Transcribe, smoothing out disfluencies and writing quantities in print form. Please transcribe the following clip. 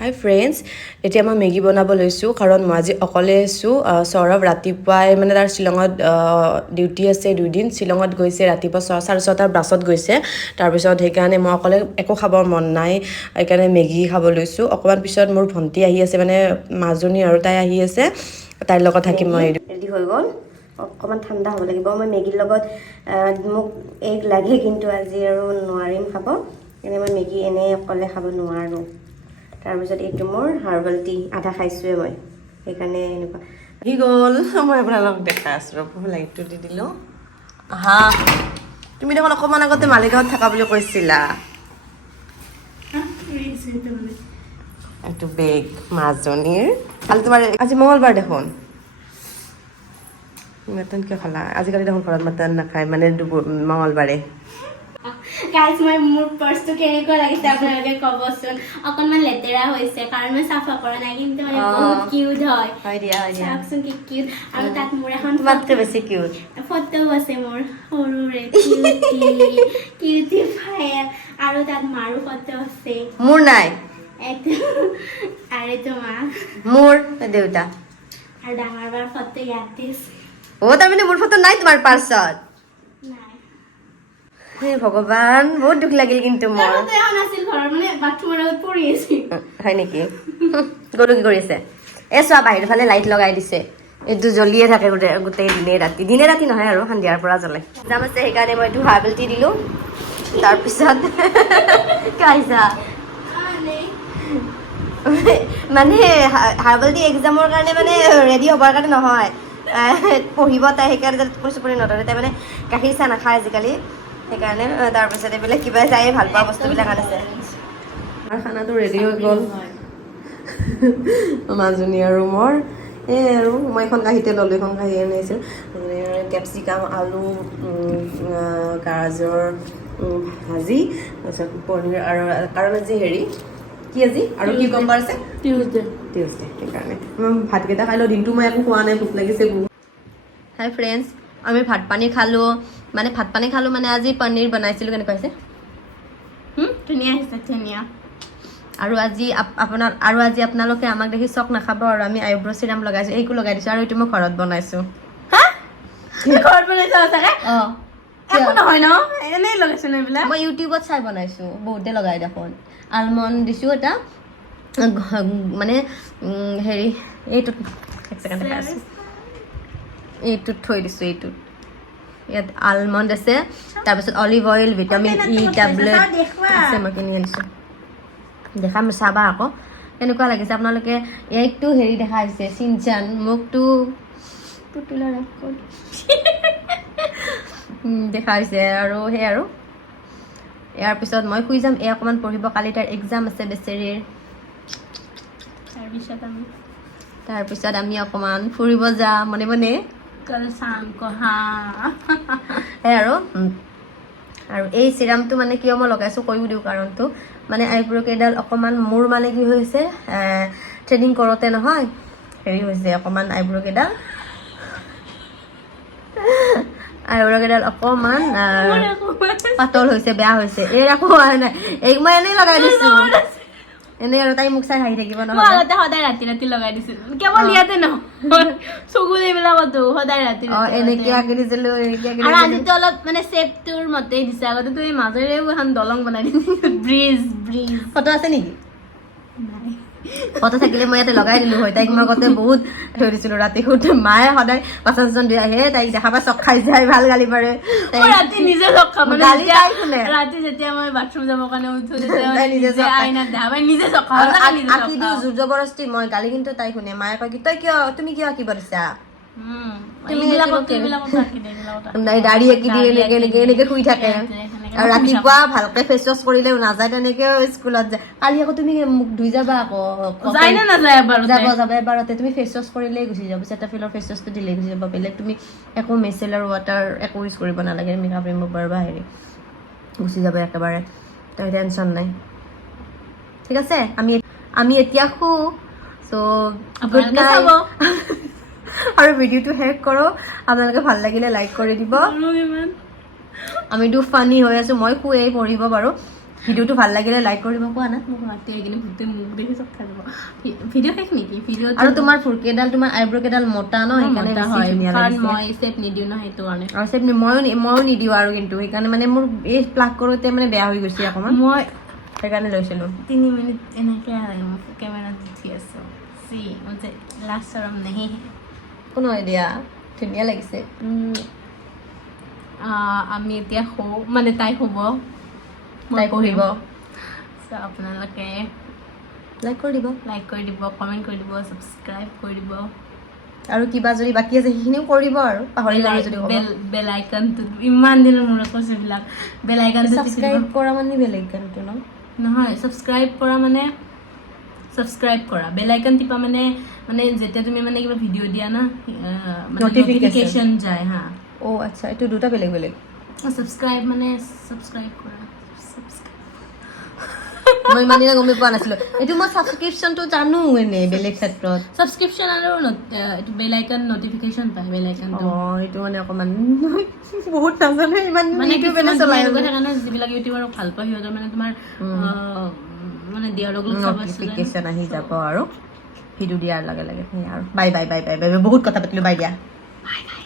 হাই friends, এতিয়া মই Maggi বনাব লৈছোঁ কাৰণ মই আজি অকলে আছোঁ। সৌৰভ ৰাতিপুৱাই মানে তাৰ শ্বিলঙত ডিউটি আছে 2 দিন। শ্বিলঙত গৈছে ৰাতিপুৱা 6:30 বাছত গৈছে। তাৰপিছত সেইকাৰণে মই অকলে একো খাব মন নাই, সেইকাৰণে মেগী খাব লৈছোঁ। অকণমান পিছত মোৰ ভণ্টি আহি আছে, মানে মাজনী আৰু তাই আহি আছে, তাইৰ লগত থাকিম মই। ৰেডি হৈ গ'ল, অকণমান ঠাণ্ডা হ'ব লাগিব। মই মেগীৰ লগত মোক এগ লাগে, কিন্তু আজি আৰু নোৱাৰিম খাব, সেইকাৰণে মই মেগী এনেই অকলে খাব নোৱাৰোঁ। তাৰপিছত এইটো মোৰ হাৰ্বেল টি, আধা খাইছোৱে মই, সেইকাৰণে এনেকুৱা আহি গ'ল। মই আপোনালোকক দেখাই আছোঁ, ৰ'ব লাইটটো দি দিলোঁ। হা, তুমি দেখোন অকণমান আগতে মালিগাঁৱত থাকা বুলি কৈছিলা। এইটো বেগ মাজনীৰ, কালি তোমাৰ আজি মঙলবাৰ দেখোন। মটন কিয় খালা? আজিকালি দেখোন ঘৰত মটন নাখায়, মানে মঙলবাৰে। গাইজ, মই মোৰ পাৰ্চটো কেনেকুৱা লাগিছে আপোনালোকে ক'বচোন। অকণমান লেতেৰা হৈছে কাৰণ মই চাফা কৰা নাই, কিন্তু মানে বহুত কিউট হয়। হয় দিয়া। চাওকচোন কি কিউট। আৰু তাত মোৰ এখন তোমাতকৈ বেছি কিউট ফটো আছে মোৰ সৰুৰে, কিউটি ফায়াৰ। আৰু তাত মাৰো ফটো আছে। মোৰ নাই, এইটো আৰু এইটো মা, মোৰ দেউতা। আৰু ডাঙৰ বাৰ ফটো ইয়াতে আছে। তাৰমানে মোৰ ফটো নাই তোমাৰ পাৰ্চত? নাই। হে ভগৱান, বহুত দুখ লাগিল কিন্তু মোৰ। আছিল ঘৰৰ, মানে বাথৰুমৰ আগত পৰি আছিল। হয় নেকি? গৰু কি কৰি আছে? চোৱা, বাহিৰৰ ফালে লাইট লগাই দিছে, এইটো জ্বলিয়ে থাকে গোটেই দিনে ৰাতি নহয় আৰু সন্ধিয়াৰ পৰা জ্বলে। এক্সাম আছে, সেইকাৰণে মই এইটো হাৰ্বেল টি দিলোঁ। তাৰপিছত কাইছা মানে হাৰ্বেল টি এক্সামৰ কাৰণে, মানে ৰেডি হ'বৰ কাৰণে নহয়, পঢ়িব তাই, সেইকাৰণে টোপনি নধৰে। তাই মানে গাখীৰ চাহ নাখায় আজিকালি, সেইকাৰণে। তাৰপিছত এইবিলাক কিবা চাই ভাল পোৱা বস্তুবিলাক আনিছে। আমাৰ খানাটো ৰেডি হৈ গ'ল, মাজনী আৰু মোৰ। আৰু মই এখন কাঁহীতে ল'লোঁ, এখন কাঁহী আনিছিল। কেপচিকাম, আলু, গাজৰ ভাজি, তাৰপিছত পনীৰ, আৰু কাৰণ আজি হেৰি কি আজি আৰু কি কম্বাৰ আছে? টিউজডে, সেইকাৰণে মই ভাতকেইটা খাই লওঁ। দিনটো মই একো খোৱা নাই, ভোক লাগিছে বহুত। হাই ফ্ৰেণ্ডছ, আমি ভাত পানী খালোঁ, মানে আজি পনীৰ বনাইছিলোঁ। কেনেকুৱা হৈছে? ধুনীয়া হৈছে, ধুনীয়া। আৰু আজি আপোনালোকে আমাক দেখি চক নাখাব, আৰু আমি আইব্ৰ' চিৰাম লগাইছোঁ, এইটো লগাই দিছোঁ, আৰু এইটো মই ঘৰত বনাইছোঁ। ঘৰত বনাইছা সঁচাকে? একো নহয় ন, এনেই লগাইছো এইবিলাক। মই ইউটিউবত চাই বনাইছোঁ, বহুতে লগাই দেখোন। আলমণ্ড দিছোঁ এটা, মানে হেৰি এইটোত এক ছেকেণ্ড দেখাই আছোঁ, এইটোত থৈ দিছোঁ। ইয়াত আলমণ্ড আছে, তাৰপিছত olive oil, vitamin E tablet আছে, মই কিনি আনিছোঁ। দেখাম, চাবা আকৌ কেনেকুৱা লাগিছে। আপোনালোকে এইটো হেৰি দেখাইছে চিনচান, মোকতো পুতুলাৰ দেখাইছে, আৰু সেই আৰু ইয়াৰ পিছত মই শুই যাম। অকণমান পঢ়িব, কালি তাৰ এক্সাম আছে বেচেৰিৰ। তাৰপিছত আমি অকণমান ফুৰিব যাম, মনে মনে। সেই আৰু এই চিৰামটো মানে কিয় মই লগাইছোঁ কৈও দিওঁ কাৰণটো। মানে আইব্ৰ' কেইডাল অকণমান মোৰ, মানে কি হৈছে, থ্ৰেডিং কৰোঁতে নহয় হেৰি হৈছে, অকণমান আইব্ৰ' কেইডাল অকণমান পাতল হৈছে, বেয়া হৈছে। এই একো হোৱা নাই, মই এনেই লগাই দিছোঁ, এনেই। আৰু তাই মোক চাই হাঁহি থাকিব নহয়। সদায় ৰাতি লগাই দিছিলো, কেৱল ইয়াতে নহয়, চকুল এইবিলাকতো সদায় ৰাতি এনেকে আঁকি দিছিলোঁ, আৰু আজিতো অলপ মানে চেপটোৰ মতেই দিছে। আগতে তুমি মাজেৰে এখন দলং বনাই দিছিলো, ব্ৰিজ। ফটো আছে নেকি? ফটো থাকিলে মই ইয়াতে লগাই দিলোঁ হয়। তাইক মই আগতে বহুত থৈ দিছিলোঁ, ৰাতি শুতে মায়ে সদায় বাচন চাচন দি আহে, তাইক দেখা পাই চক খাই যায়, ভাল গালি পাৰে। ৰাতি নিজে চক খাব, ৰাতি যেতিয়া মই বাথৰুম যাবৰ কাৰণে উঠো, তেতিয়া আইনাত দেখা পাই নিজে চক খাওঁ, আঁকি দিওঁ জোৰ জবৰদস্তি মই, গালি কিন্তু তাই শুনে। মায়ে কয় কি, তুমি কিয় আঁকিব দিছা? দাড়ি আঁকি দি এনেকে শুই থাকে, আৰু ৰাতিপুৱা ভালকে ফেচ ৱাছ কৰিলেও নাযায়, তেনেকে স্কুলত যায়। কালি আকৌ তুমি মোক ধুই যাবা আকৌ, যাব এবাৰতে। তুমি ফেচ ৱাছ কৰিলেই গুচি যাব, চেটাফিলৰ ফেচ ৱাছটো দিলেই গুচি যাব। বেলেগ তুমি একো মিচেলাৰ ৱাটাৰ একো ইউজ কৰিব নালাগে, মেকআপ ৰিমুভাৰ বা হেৰি, গুচি যাব একেবাৰে, তাই টেনশ্যন নাই। ঠিক আছে, আমি এতিয়া শু। চ' গুড নাইট। আৰু ভিডিঅ'টো শেষ কৰোঁ। আপোনালোকে ভাল লাগিলে লাইক কৰি দিব। আমিতো ফানি হৈ আছোঁ, মই শুৱেই, পঢ়িব বাৰু। ভিডিঅ'টো ভাল লাগিলে লাইক কৰিব কোৱা না মোক মাতি কিনে ভূতে মোক দেখি চব খাই যাব ভিডিঅ' শেষ নেকি ভিডিঅ' আৰু তোমাৰ ফুৰকেইডাল তোমাৰ আইব্ৰ কেইডাল মোটা ন সেইকাৰণে মতা বেছি হয় ধুনীয়া কাৰণ লাগিছে মই চেপ নিদিওঁ ন সেইটো কাৰণে আৰু চেপ ময়ো নিদিওঁ আৰু কিন্তু সেইকাৰণে মানে মোৰ এই প্লাগ কৰোঁতে মানে বেয়া হৈ গৈছে অকণমান মই সেইকাৰণে লৈছিলোঁ 3 মিনিট এনেকৈ কেমেৰাত উঠি আছোঁ চি মুझে লাজ শৰম नहीं है কোনো দিয়া ধুনীয়া লাগিছে আমি এতিয়া মানে তাই শুব তাই পঢ়িব চ' আপোনালোকে লাইক কৰি দিব লাইক কৰি দিব কমেণ্ট কৰি দিব ছাবস্ক্ৰাইব কৰি দিব আৰু কিবা যদি বাকী আছে সেইখিনিও কৰিব আৰু পাহৰি গ'লে যদি বেল আইকনটো ইমান দিনৰ মূৰত কৈছে এইবিলাক বেল আইকনটো ছাবস্ক্ৰাইব কৰা মানে বেলেগ গানটো ন নহয় ছাবস্ক্ৰাইব কৰা মানে ছাবস্ক্ৰাইব কৰা বেল আইকন টিপা মানে যেতিয়া তুমি মানে কিবা ভিডিঅ' দিয়া না নটিফিকেশ্যন যায় হা আচ্ছা এইটো দুটা বেলেগ বেলেগ ছাবস্ক্ৰাইব মানে ছাবস্ক্ৰাইব কৰা মই ইমান দিনা গমেই পোৱা নাছিলো এইটো মই ছাবস্ক্ৰিপশ্যনটো জানো এনেই বেলেগ ক্ষেত্ৰত ছাবস্ক্ৰিপশ্যন আৰু এইটো বেল আইকন নটিফিকেশ্যন পায় বেল আইকনটো এইটো মানে অকণমান বহুত নাজানো ইমান মানে ইউটিউব কিছুমান চলাই এনেকুৱা থাকে না যিবিলাক ইউটিউবাৰক ভাল পায় সিহঁতৰ মানে তোমাৰ মানে দিয়াৰ লগত নটিফিকেশ্যন আহি যাব আৰু ভিডিঅ' দিয়াৰ লগে লগে সেই আৰু bye bye bye bye bye বহুত কথা পাতিলোঁ বাই দিয়া বাই বাই